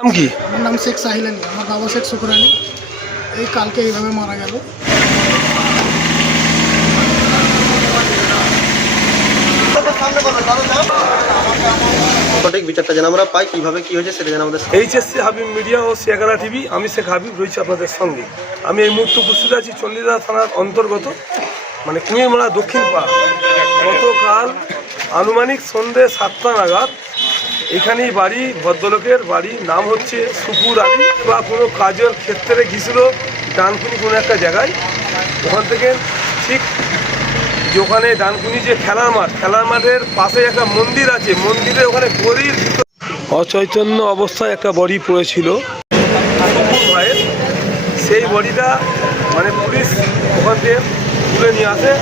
নাম কি? আমার নাম শেখ সাহিল আলী। আমার বাবা শেখ শুকুর আলী। এই কালকে এইভাবে মারা গেল। সঠিক বিচারটা যেন আমরা পাই, কিভাবে কি হয়েছে সেটা যেন আমাদের। এইচএসসি হাবিব মিডিয়া ও শেখানা টিভি, আমি শেখ হাবিব রয়েছি আপনাদের সঙ্গে। আমি এই মুহূর্তে উপস্থিত আছি চণ্ডীদাস থানার অন্তর্গত কুমিরমারা দক্ষিণ পাড়া। গতকাল আনুমানিক সন্ধ্যে 7টা নাগাদ এখানেই বাড়ি, ভদ্রলোকের বাড়ি, নাম হচ্ছে শুকুর আলী। বা কোনো কাজের ক্ষেত্রে গিয়েছিল ডানকুনি কোনো একটা জায়গায়। ওখান থেকে ঠিক যে ওখানে ডানকুনি যে খেলার মাঠের পাশে একটা মন্দির আছে, মন্দিরে ওখানে গরির অচৈতন্য অবস্থায় একটা বডি পড়েছিল ভাইয়ের। সেই বডিটা পুলিশ ওখান থেকে তুলে নিয়ে আসে।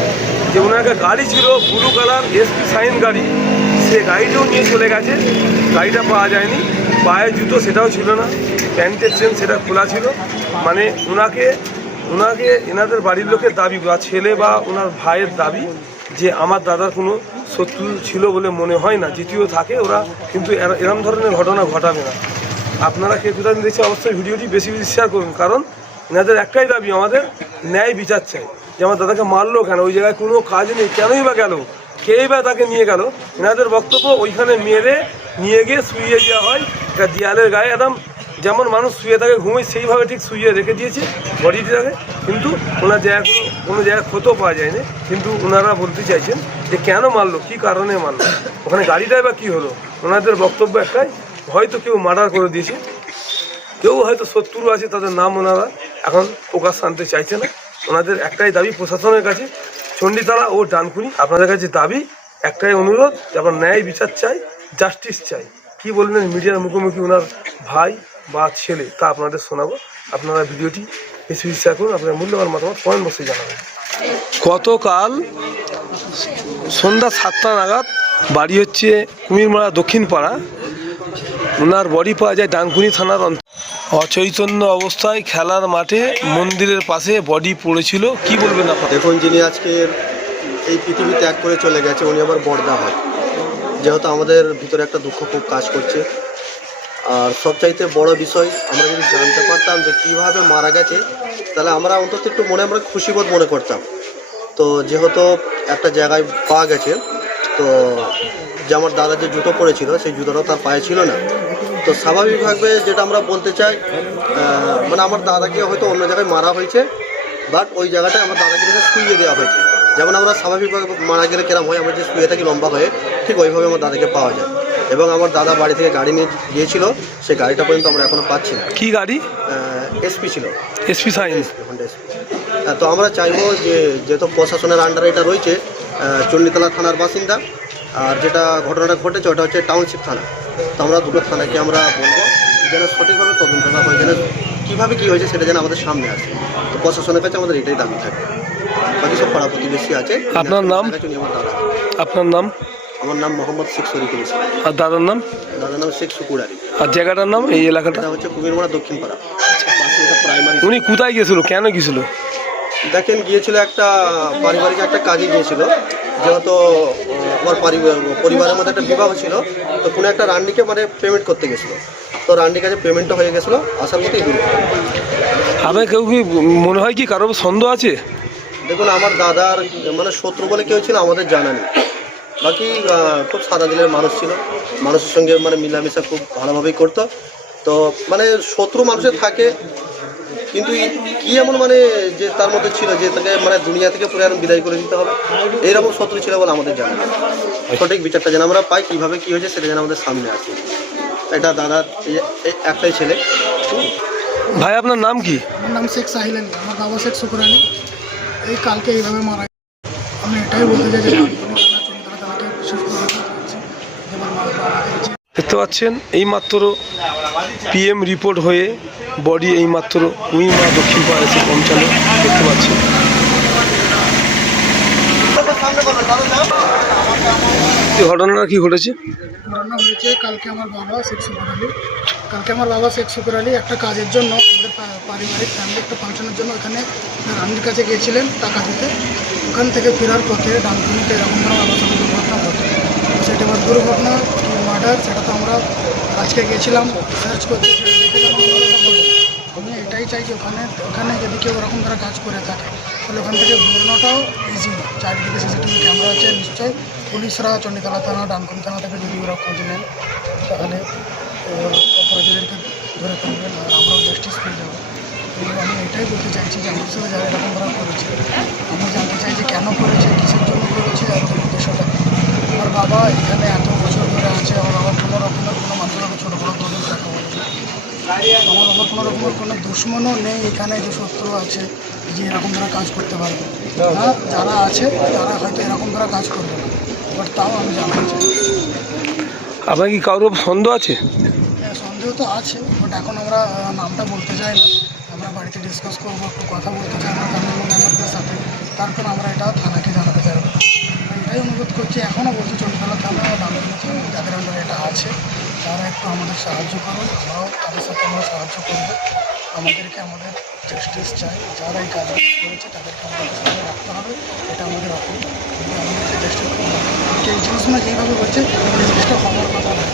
যে ওনার একটা গাড়ি ছিল ব্লু কালার এসপি সাইন গাড়ি, সে গাড়িটাও নিয়ে চলে গেছে। গাড়িটা পাওয়া যায়নি। পায়ের জুতো সেটাও ছিল না, প্যান্টের চেন সেটা খোলা ছিল। ওনাকে এনাদের বাড়ির লোকের দাবি বা ছেলে বা ওনার ভাইয়ের দাবি যে আমার দাদার কোনো শত্রু ছিল বলে মনে হয় না। দ্বিতীয় থাকে ওরা কিন্তু এরম ধরনের ঘটনা ঘটাবে না। আপনারা কে কোথায় দেখছে অবশ্যই ভিডিওটি বেশি শেয়ার করুন, কারণ এনাদের একটাই দাবি, আমাদের ন্যায় বিচার চাই। যে আমার দাদাকে মারলো কেন, ওই জায়গায় কোনো কাজ নেই, কেনই বা গেল, কেই বা তাকে নিয়ে গেল। এনাদের বক্তব্য ওইখানে মেরে নিয়ে গিয়ে শুইয়ে দেওয়া হয় একটা দেয়ালের গায়ে। একদম যেমন মানুষ শুয়ে থাকে ঘুমোয় সেইভাবে ঠিক শুইয়ে রেখে দিয়েছে বডিটাকে। কিন্তু ওনার কোনো জায়গায় ক্ষতও পাওয়া যায়নি। কিন্তু ওনারা বলতে চাইছেন যে কেন মারলো, কী কারণে মারলো, ওখানে গাড়িটাই বা কী হলো। ওনাদের বক্তব্য একটাই, হয়তো কেউ মার্ডার করে দিয়েছে, কেউ হয়তো শত্রু আছে, তাদের নাম ওনারা এখন প্রকাশ আনতে চাইছে না। ওনাদের একটাই দাবি প্রশাসনের কাছে, চণ্ডীতলা ও ডানকুনি আপনাদের কাছে দাবি একটাই অনুরোধ যে আপনার ন্যায় বিচার চাই, জাস্টিস চাই। কি বলবেন মিডিয়ার মুখোমুখি ওনার ভাই বা ছেলে, তা আপনাদের শোনাবো। আপনারা ভিডিওটি বেশি শেয়ার করুন, আপনার মূল্যবান মতামত কমেন্ট বক্সে জানাবেন। গতকাল সন্ধ্যা 7টা নাগাদ বাড়ি হচ্ছে কুমিরমারা দক্ষিণ পাড়া। ওনার বডি পাওয়া যায় ডানকুনি থানার অচৈতন্য অবস্থায় খেলার মাঠে মন্দিরের পাশে বডি পড়েছিল। কি বলবেন আপনার? দেখুন, যিনি আজকে এই পৃথিবী ত্যাগ করে চলে গেছে, উনি আবার বড়দা হয়। যেহেতু আমাদের ভিতরে একটা দুঃখ খুব কাজ করছে। আর সবচাইতে বড় বিষয়, আমরা যদি জানতে পারতাম যে কীভাবে মারা গেছে, তাহলে আমরা অন্তত একটু আমরা খুশিবোধ মনে করতাম। তো যেহেতু একটা জায়গায় পাওয়া গেছে, তো যে আমার দাদা যে জুতো পরেছিল সেই জুতোটাও তার পায়ে ছিল না। তো স্বাভাবিকভাবে যেটা আমরা বলতে চাই, আমার দাদাকে হয়তো অন্য জায়গায় মারা হয়েছে, বাট ওই জায়গাটায় আমার দাদাকে শুইয়ে দেওয়া হয়েছে। যেমন আমরা স্বাভাবিকভাবে মারা গেলে কেরম হয়, আমরা যে শুয়ে থাকি লম্বা হয়ে, ঠিক ওইভাবে আমার দাদাকে পাওয়া যায়। এবং আমার দাদা বাড়ি থেকে গাড়ি নিয়ে গিয়েছিল, সেই গাড়িটা পর্যন্ত আমরা এখনও পাচ্ছি না। কী গাড়ি? এসপি ছিল, এসপি সাইন। তো আমরা চাইবো যে যেহেতু প্রশাসনের আন্ডারে এটা রয়েছে, চণ্ডীতলা থানার বাসিন্দা, আর যেটা ঘটনাটা ঘটেছে ওটা হচ্ছে টাউনশিপ থানা। তো আমরা দুটো থানাকে আমরা বলবো যেন সঠিকভাবে তদন্তটা হয়, যেন কীভাবে কী হয়েছে সেটা যেন আমাদের সামনে আসে। তো প্রশাসনের কাছে আমাদের এটাই দাবি থাকে। বাকি সব পাড়া প্রতিবেশী আছে। আপনার নাম? আমার দাদা। আপনার নাম? আমার নাম মোহাম্মদ শেখ শরীফুল ইসলাম। আর দাদার নাম? দাদার নাম শেখ শুকুর আলী। আর জায়গাটার নাম? এই এলাকাটা হচ্ছে কুমিরমারা দক্ষিণ পাড়া। প্রাইমারি। উনি কোথায় গিয়েছিল, কেন গিয়েছিল? দেখেন, গিয়েছিল একটা পারিবারিক একটা কাজে গিয়েছিল। যেহেতু আমার পরিবারের মধ্যে একটা বিবাহ ছিল, তো কোনো একটা রান্ডিকে পেমেন্ট করতে গেছিলো। তো রান্ডির কাছে পেমেন্টটা হয়ে গেছিলো, আসার মতোই দূর। আপনার কেউ কি মনে হয় কি কারো সন্দেহ আছে? দেখুন, আমার দাদার শত্রু বলে কেউ ছিল আমাদের জানা নেই। বাকি খুব সাদা দিলের মানুষ ছিল, মানুষের সঙ্গে মিলামিশা খুব ভালোভাবেই করতো। তো শত্রু মানুষের থাকে, কিন্তু কি এমন যে তার মধ্যে ছিল যে তাকে দুনিয়া থেকে পুরো বিদায় করে দিতে হবে, এইরকম শত্রু ছিল বলে আমাদের জানা। সঠিক বিচারটা যেন আমরা পাই, কিভাবে কি হয়েছে সেটা যেন আমাদের সামনে আসে। এটা দাদার একটাই ছেলে। ভাই আপনার নাম কি? আমার নাম শেখ সাহিল আলী। আমার বাবা শেখ শুকুর আলী। এই কালকে এইভাবে মারা গেল। আমি এটাই বলতে চাই যে দেখতে পাচ্ছেন এইমাত্র পিএম রিপোর্ট হয়ে বডি এইমাত্র কুমিরমারা দক্ষিণ পাড়া এসে পৌঁছালো। দেখতে পাচ্ছেন ঘটনাটা কি ঘটেছে। ঘটনা হয়েছে কালকে আমার বাবা শেখ শুকুর আলী একটা কাজের জন্য, আমাদের পারিবারিক ফ্যামিলি একটা ফাংশনের জন্য ওখানে রান্নির কাছে গিয়েছিলেন টাকা দিতে। ওখান থেকে ফেরার পথে ডানকুনিতে এরকম ধরনের আমার সঙ্গে দুর্ঘটনা ঘটে। সেটা আমার দুর্ঘটনা কি মার্ডার, সেটা তো আমরা আজকে গিয়েছিলাম সার্চ করতে। চাই যে ওখানে যদি কেউ ওরকম তারা কাজ করে থাকে তাহলে ওখান থেকে বেরোনোটাও ইজি না। চারিদিকে সিসিটিভি ক্যামেরা আছে, নিশ্চয়ই পুলিশরা চণ্ডীতলা থানা, ডানকুনি থানা থেকে যদি ওরা খোঁজ নেন তাহলে অপরাধীদেরকে ধরে ফেলবেন আর আমরাও জাস্টিস পেয়ে যাবো। তো আমি এটাই বলতে চাইছি যে আমাদের সাথে যারা এরকম করা করেছে, আমি জানতে চাই যে কেন করেছে, কিসের জন্য করেছে আর উদ্দেশ্যটা কী। আমার বাবা এখানে এত বছর ধরে আছে, আমার বাবার কোনো রকমের কোনো মানুষের ছোটো বড়ো দলিল টাকা বলে আমার বাবার কোনো রকমের কোনো দুশ্মনও নেই এখানে যে শত্রু আছে যে এরকম তারা কাজ করতে পারবে। হ্যাঁ, যারা আছে তারা হয়তো এরকম তারা কাজ করবে না, বাট তাও আমি জানতে চাই। আপনার কি কারোর সন্দেহ আছে? হ্যাঁ, সন্দেহ তো আছে, বাট এখন আমরা নামটা বলতে চাই না। আমরা বাড়িতে ডিসকাস করবো, একটু কথা বলতে চাই আমরা ফ্যামিলি মেম্বারদের সাথে, তারপর আমরা এটা থানাকে জানাতে চাইবো। এটাই অনুরোধ করছি, এখনও বলছি চণ্ডীতলা থানা, ডানকুনি থানা যাদের আন্ডারে এটা আছে তারা একটু আমাদের সাহায্য করুন, আমরাও তাদের সাথে আমরা সাহায্য করবো। আমাদেরকে আমাদের জাস্টিস চাই, যারা এই কাজগুলো করেছে তাদেরকে আমাদের সামনে রাখতে হবে, এটা আমাদের অপরাধ। আমাদেরকে জাস্টিস করতে হবে। এই জিনিসগুলো যেইভাবে হচ্ছে এই জিনিসটা হওয়ার কথা নয়।